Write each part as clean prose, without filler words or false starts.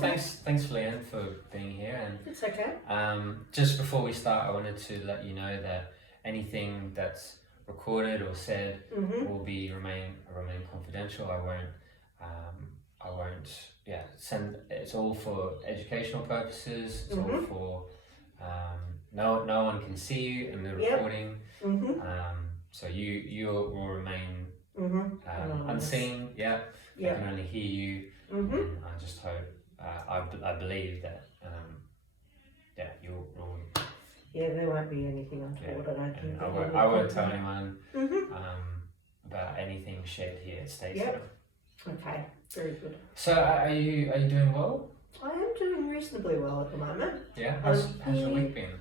Well, thanks, Leanne, for being here. And It's okay. just before we start, I wanted to let you know that anything that's recorded or said will be remain confidential. I won't. Yeah, send. It's all for educational purposes. It's all for. No one can see you in the recording. So you will remain unseen. Yeah. They can only hear you. And I just hope. I believe that. You'll. Yeah, there won't be anything untoward. I don't think. I won't tell anyone about anything shared here. It stays here. Okay, very good. So are you doing well? I am doing reasonably well at the moment. Yeah. How's your week been?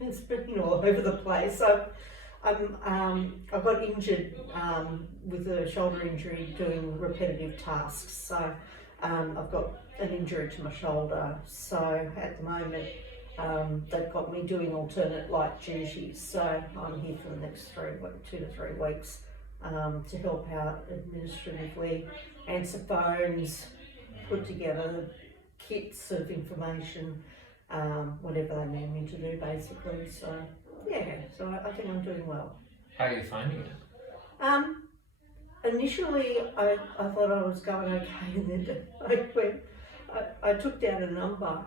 It's been all over the place. I got injured with a shoulder injury doing repetitive tasks. So I've got an injury to my shoulder. So at the moment they've got me doing alternate light duties. So I'm here for the next 2 to 3 weeks to help out administratively, answer phones, put together kits of information, whatever they need me to do basically. So yeah, so I think I'm doing well. How are you finding it? Initially I thought I was going okay, and then I took down a number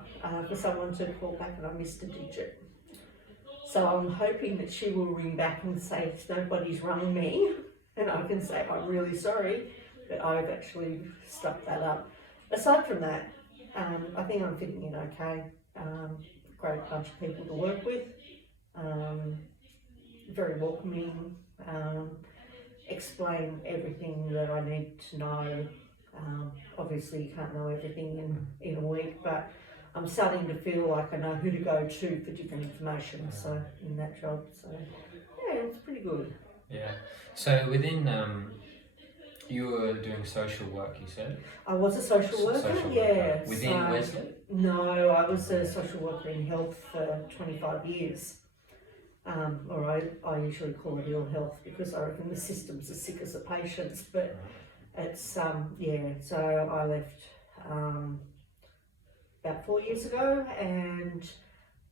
for someone to call back and I missed a digit. So I'm hoping that she will ring back and say nobody's rung me, and I can say I'm really sorry that I've actually stuffed that up. Aside from that, I think I'm fitting in okay. Great bunch of people to work with, very welcoming, explain everything that I need to know. Obviously you can't know everything in a week, but I'm starting to feel like I know who to go to for different information, so in that job. So yeah, it's pretty good. Yeah. So within you were doing social work, you said? I was a social worker, yeah. Within Wesley? No, I was a social worker in health for 25 years. Or I usually call it ill health because I reckon the system's as sick as the patients, but it's, so I left about 4 years ago and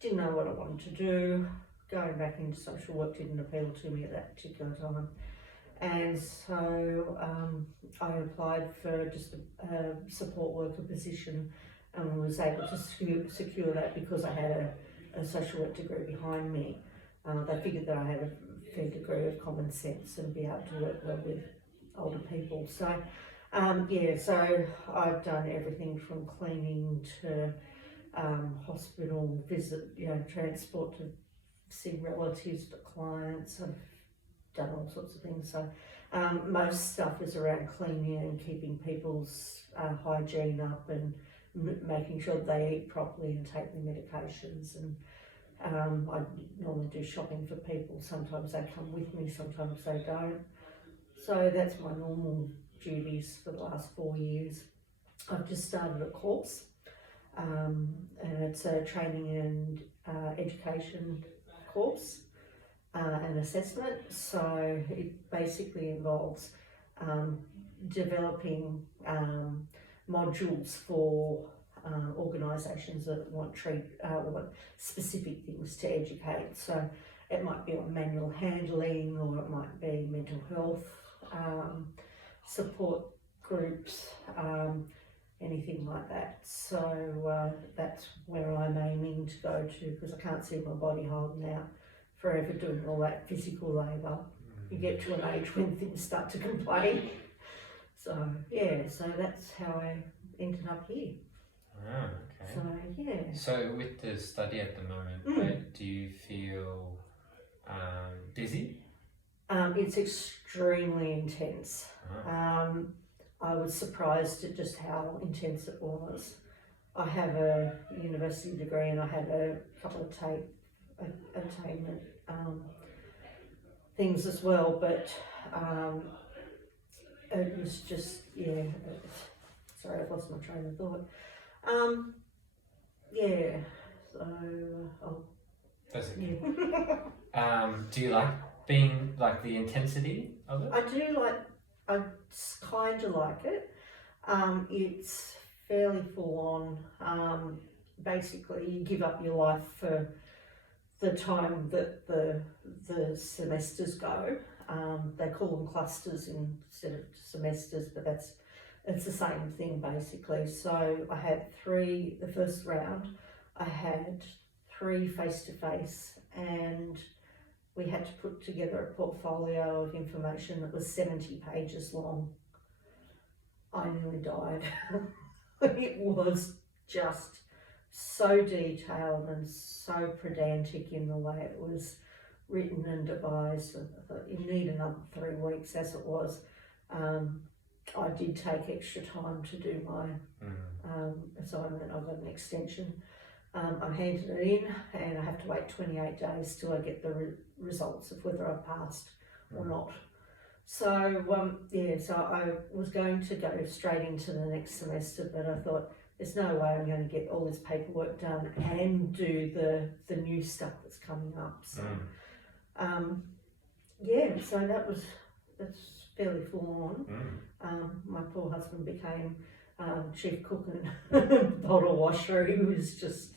didn't know what I wanted to do. Going back into social work didn't appeal to me at that particular time. And so I applied for just a support worker position and was able to secure that because I had a social work degree behind me. They figured that I had a fair degree of common sense and be able to work well with older people. So so I've done everything from cleaning to hospital visit, transport to see relatives to clients. I've done all sorts of things. So most stuff is around cleaning and keeping people's hygiene up and making sure they eat properly and take their medications. And I normally do shopping for people. Sometimes they come with me, sometimes they don't. So that's my normal duties for the last 4 years. I've just started a course and it's a training and education course. An assessment, so it basically involves developing modules for organisations that want specific things to educate. So it might be on manual handling, or it might be mental health, support groups, anything like that. So that's where I'm aiming to go to, because I can't see my body holding out forever doing all that physical labour. You get to an age when things start to complain. So yeah, so that's how I ended up here. Oh, okay. So yeah. So with the study at the moment, do you feel busy? It's extremely intense. I was surprised at just how intense it was. I have a university degree and I had a couple of attainment things as well, but it was just, sorry, I've lost my train of thought. That's okay. Do you like being, like, the intensity of it? I kind of like it. It's fairly full on. Basically, you give up your life for the time that the semesters go. They call them clusters instead of semesters, but it's the same thing basically. So I had the first round, I had 3 face-to-face, and we had to put together a portfolio of information that was 70 pages long. I nearly died. It was just so detailed and so pedantic in the way it was written and devised. I thought, you need another 3 weeks as it was. I did take extra time to do my assignment. I got an extension. I handed it in, and I have to wait 28 days till I get the results of whether I passed or not. So so I was going to go straight into the next semester, but I thought, there's no way I'm going to get all this paperwork done and do the new stuff that's coming up. So so that's fairly full on. My poor husband became chief cook and bottle washer. He was just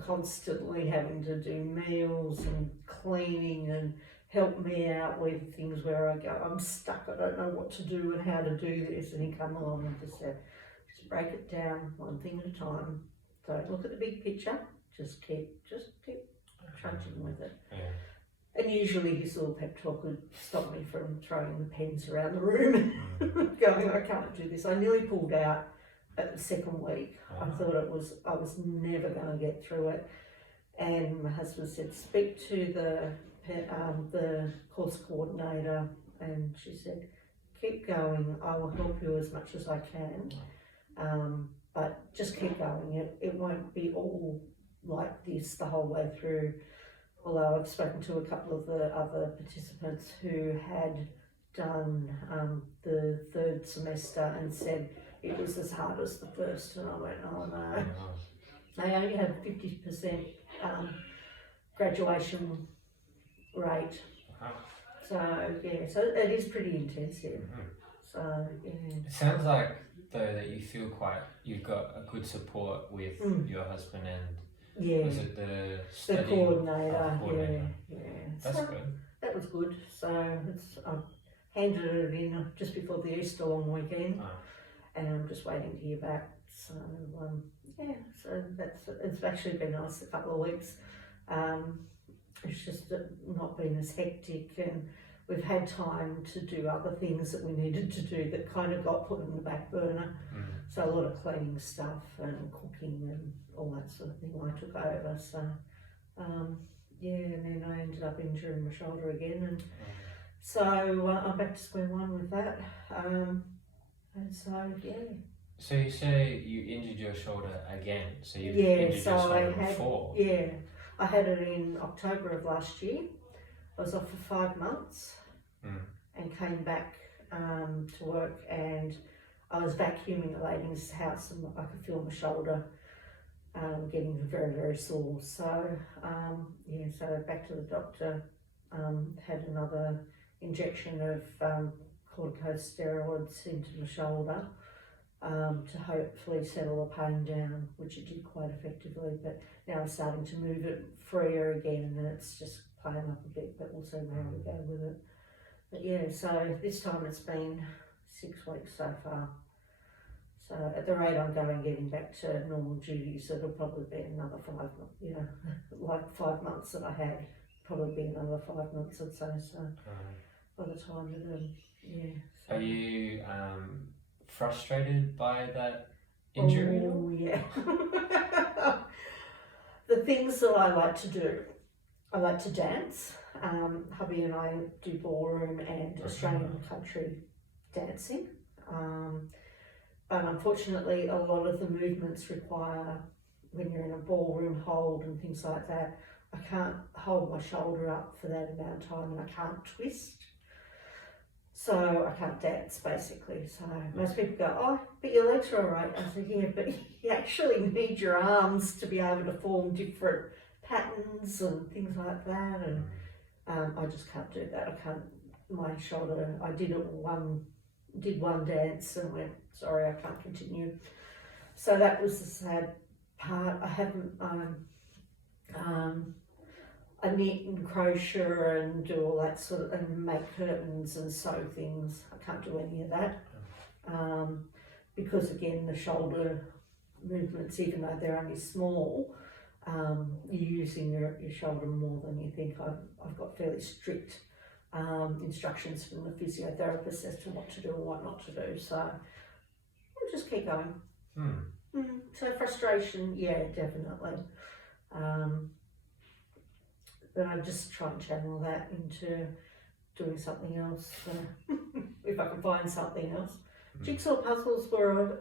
constantly having to do meals and cleaning and help me out with things where I go, I'm stuck, I don't know what to do and how to do this. And he come along and just said, just break it down one thing at a time. Don't look at the big picture, just keep trudging with it. And usually his little pep talk would stop me from throwing the pens around the room, going, I can't do this. I nearly pulled out at the second week. I thought I was never going to get through it. And my husband said, speak to the course coordinator, and she said, keep going, I will help you as much as I can, but just keep going. It won't be all like this the whole way through. Although I've spoken to a couple of the other participants who had done the 3rd semester and said it was as hard as the first, and I went, oh no. They only had 50% graduation rate. So so it is pretty intensive. So It sounds like though that you've got a good support with your husband and was it the coordinator? Yeah. That's so good. That was good. So I handed it in just before the Easter long weekend, and I'm just waiting to hear back. So so it's actually been nice a couple of weeks. It's just not been as hectic, and we've had time to do other things that we needed to do that kind of got put in the back burner. So a lot of cleaning stuff and cooking and all that sort of thing I took over. So and then I ended up injuring my shoulder again, and so I'm back to square one with that. And so So you say you injured your shoulder again? So you injured your shoulder before? I had it in October of last year. I was off for 5 months and came back to work, and I was vacuuming a lady's house and I could feel my shoulder getting very, very sore. So so back to the doctor, had another injection of corticosteroids into my shoulder to hopefully settle the pain down, which it did quite effectively. But now I'm starting to move it freer again, and it's just playing up a bit, but we'll see where we go with it. But so this time it's been 6 weeks so far. So at the rate I'm going, getting back to normal duties, it'll probably be another 5 months, like 5 months that I had, probably be another 5 months I'd say. So by the time that, Are you frustrated by that injury? Oh yeah. The things that I like to do, I like to dance. Hubby and I do ballroom and Australian country dancing. But unfortunately, a lot of the movements require, when you're in a ballroom hold and things like that, I can't hold my shoulder up for that amount of time, and I can't twist. So I can't dance basically. So most people go, oh, but your legs are all right. I said, yeah, but you actually need your arms to be able to form different patterns and things like that. And I just can't do that. I can't, my shoulder, I did one dance and went, sorry, I can't continue. so that was the sad part. I haven't, I knit and crochet and do all that sort of, and make curtains and sew things. I can't do any of that. Because again, the shoulder movements, even though they're only small, you're using your shoulder more than you think. I've got fairly strict instructions from the physiotherapist as to what to do and what not to do. So we'll just keep going. So frustration, yeah, definitely. But I just try and channel that into doing something else, if I can find something else. Jigsaw puzzles were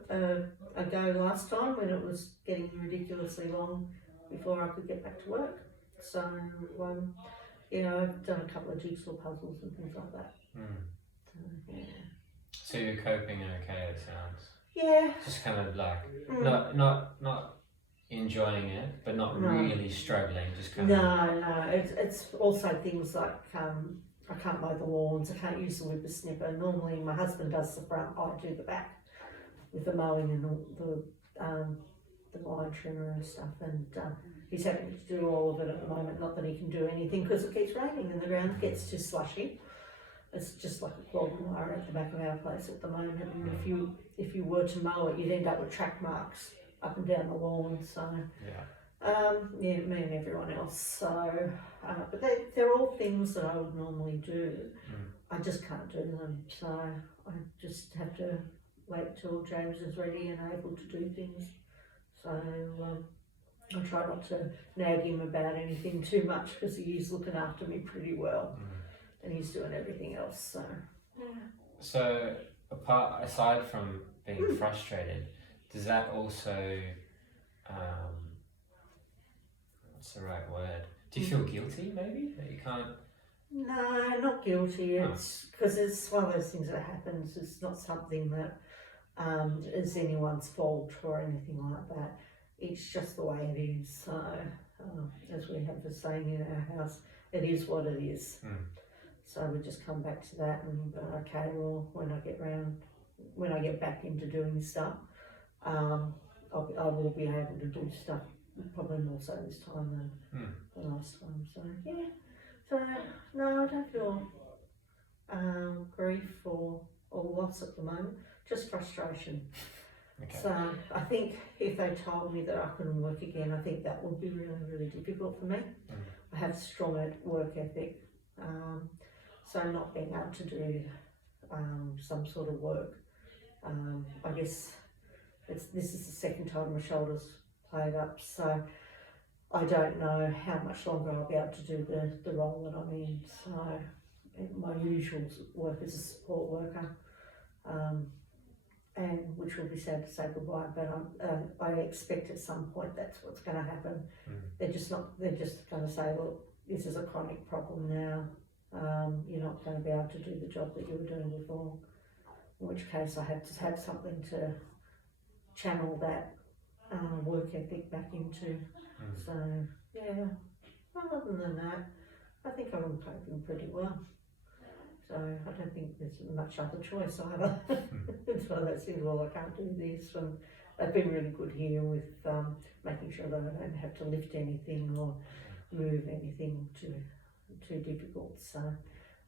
a go last time when it was getting ridiculously long before I could get back to work. So, I've done a couple of jigsaw puzzles and things like that. So, yeah. So you're coping okay, it sounds. Yeah. Just kind of like, not enjoying it, but not really struggling, just kind of. No, it's also things like, I can't mow the lawns, I can't use the whippersnipper. Normally my husband does the front, I do the back with the mowing and the line trimmer and stuff, and he's having to do all of it at the moment. Not that he can do anything because it keeps raining and the ground gets too slushy. It's just like a quagmire at the back of our place at the moment, and if you were to mow it, you'd end up with track marks up and down the lawn. So me and everyone else. So, but they're all things that I would normally do. I just can't do them. So I just have to wait till James is ready and able to do things. So I try not to nag him about anything too much because he is looking after me pretty well, and he's doing everything else. So So aside from being frustrated, does that also what's the right word? Do you feel guilty maybe that you can't? No, not guilty. It's because it's one of those things that happens. It's not something that is anyone's fault or anything like that. It's just the way it is. So, as we have the saying in our house, it is what it is. So we just come back to that and go, okay, well, when I get back into doing stuff, I will be able to do stuff probably more so this time than the last time. So yeah. So no, I don't feel grief or loss at the moment. Just frustration. Okay. So I think if they told me that I couldn't work again, I think that would be really, really difficult for me. I have strong work ethic, so not being able to do some sort of work. I guess this is the second time my shoulder's played up, so I don't know how much longer I'll be able to do the role that I'm in. So my usual work as a support worker, and which will be sad to say goodbye, but I expect at some point that's what's going to happen. They're just going to say, look, this is a chronic problem now. You're not going to be able to do the job that you were doing before. In which case I have to have something to channel that work ethic back into. So yeah, other than that, I think I'm coping pretty well. So I don't think there's much other choice either. It's one of those things, well, I can't do this. And they've been really good here with making sure that I don't have to lift anything or move anything too difficult. So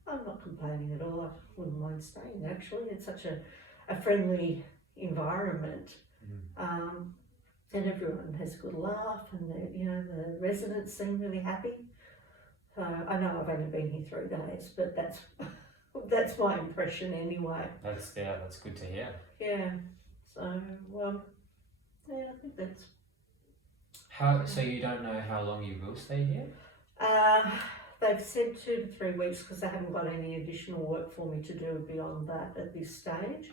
I'm not complaining at all. I wouldn't mind staying actually. It's such a friendly environment. And everyone has a good laugh, and the residents seem really happy. So I know I've only been here 3 days, but that's my impression anyway. That's good to hear. Yeah. So I think that's. So you don't know how long you will stay here? They've said 2 to 3 weeks because they haven't got any additional work for me to do beyond that at this stage.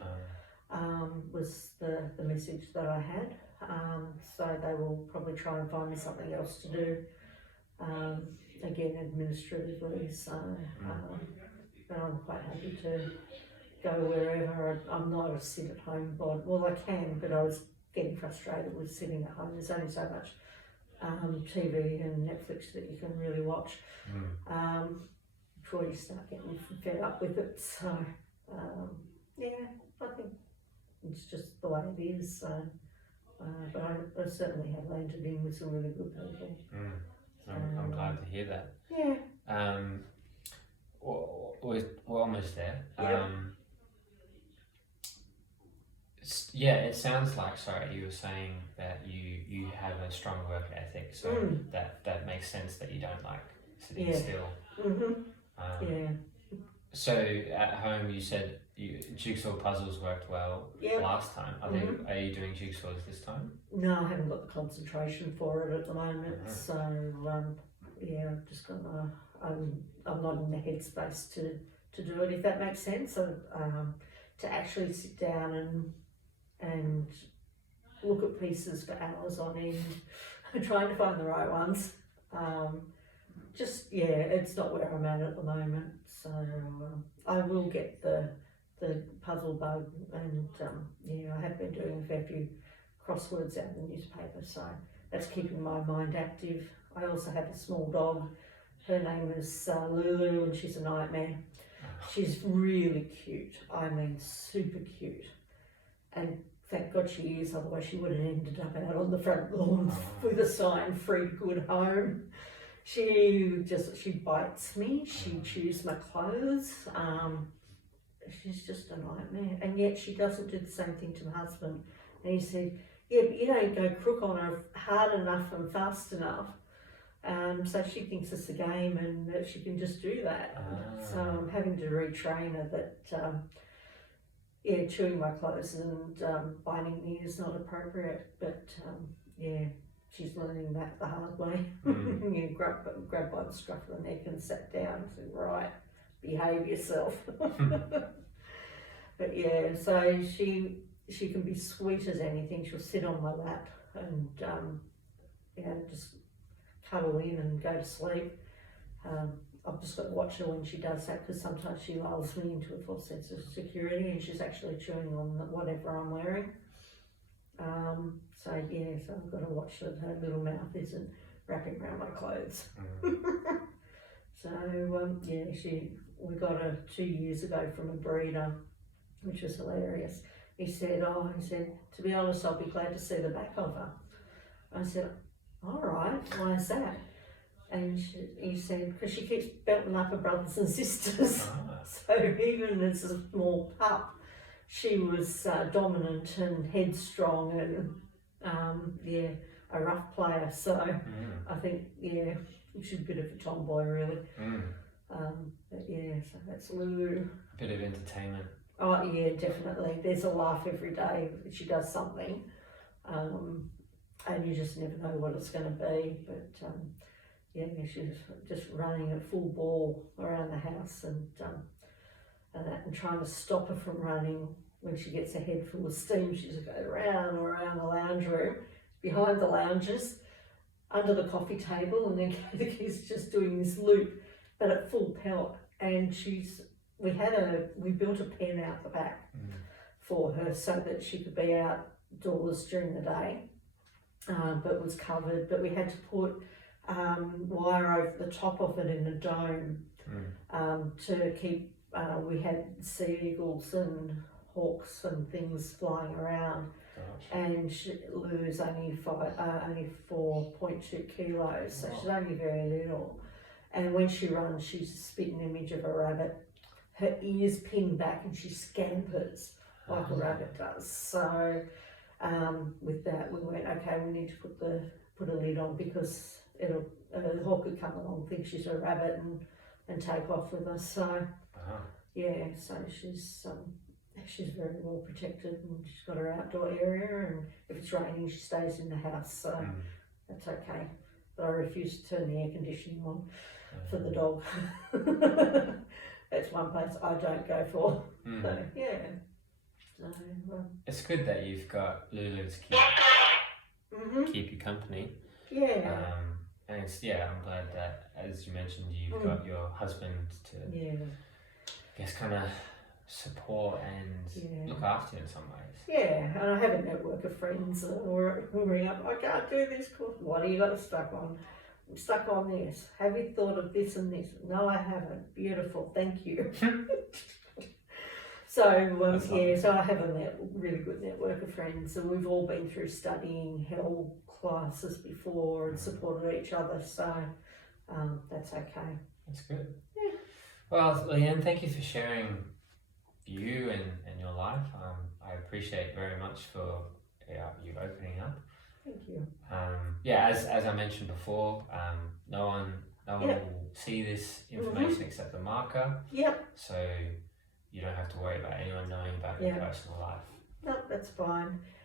Was the message that I had. So they will probably try and find me something else to do, again administratively. So, but I'm quite happy to go wherever. I'm not a sit at home bod. Well, I can, but I was getting frustrated with sitting at home. There's only so much TV and Netflix that you can really watch before you start getting fed up with it. So, yeah, I think it's just the way it is. So but I certainly have landed in with some really good people. I'm glad to hear that. Yeah. We're almost there. Yep. Yeah, it sounds like, sorry, you were saying that you have a strong work ethic, so that makes sense that you don't like sitting still. Yeah. So at home you said jigsaw puzzles worked well last time. Are you doing jigsaws this time? No, I haven't got the concentration for it at the moment, so yeah, I'm just gonna, I'm not in the headspace to do it, if that makes sense. So to actually sit down and look at pieces for hours on end, trying to find the right ones. It's not where I'm at the moment. So I will get the puzzle bug, and I have been doing a fair few crosswords out in the newspaper, so that's keeping my mind active. I also have a small dog. Her name is Lulu, and she's a nightmare. She's really cute. I mean, super cute. And thank God she is, otherwise she would have ended up out on the front lawn with a sign, "Free Good Home." She bites me, she chews my clothes. She's just a nightmare. And yet she doesn't do the same thing to my husband. And he said, yeah, but you don't go crook on her hard enough and fast enough. So she thinks it's a game and that she can just do that. So I'm having to retrain her that chewing my clothes and biting me is not appropriate. But she's learning that the hard way. You grab by the scruff of the neck and sat down and said, right, behave yourself. But yeah, so she can be sweet as anything. She'll sit on my lap and just cuddle in and go to sleep. I've just got to watch her when she does that, because sometimes she lulls me into a false sense of security and she's actually chewing on whatever I'm wearing. So I've got to watch that her little mouth isn't wrapping around my clothes. So we got her 2 years ago from a breeder, which was hilarious. He said, to be honest, I'll be glad to see the back of her. I said, all right, why is that? And he said, because she keeps belting up her brothers and sisters. So even as a small pup, she was dominant and headstrong and a rough player. So I think she's a bit of a tomboy, really. So that's Lulu. A bit of entertainment. Oh yeah, definitely. There's a laugh every day that she does something, and you just never know what it's going to be. But she's just running at full ball around the house and trying to stop her from running. When she gets her head full of steam, she's going around the lounge room, behind the lounges, under the coffee table, and then the kid's just doing this loop, but at full pelt. And we built a pen out the back for her so that she could be outdoors during the day, but it was covered. But we had to put wire over the top of it in a dome to keep. We had sea eagles and hawks and things flying around. And Lou's only 4.2 kilos, so she's only very little. And when she runs, she's a spitting image of a rabbit. Her ears pin back and she scampers like a rabbit does. So with that, we went, okay, we need to put a lid on, because the hawk could come along, think she's a rabbit and take off with us. So so she's very well protected, and she's got her outdoor area, and if it's raining she stays in the house, so that's okay. But I refuse to turn the air conditioning on for the dog. That's one place I don't go for. So it's good that you've got Lulu to keep you company. And I'm glad that, as you mentioned, you've got your husband to kind of support and look after you in some ways. And I have a network of friends who ring up, I can't do this course. What have you got stuck on? I'm stuck on this. Have you thought of this and this? No, I haven't. Beautiful, thank you. So That's lovely. so I have a really good network of friends, and we've all been through studying hell classes before and supported each other. So that's okay. That's good. Yeah. Well, Leanne, thank you for sharing you and your life. I appreciate very much for you opening up. Thank you. As I mentioned before, no one will see this information except the marker. Yep. So you don't have to worry about anyone knowing about your personal life. No, that's fine.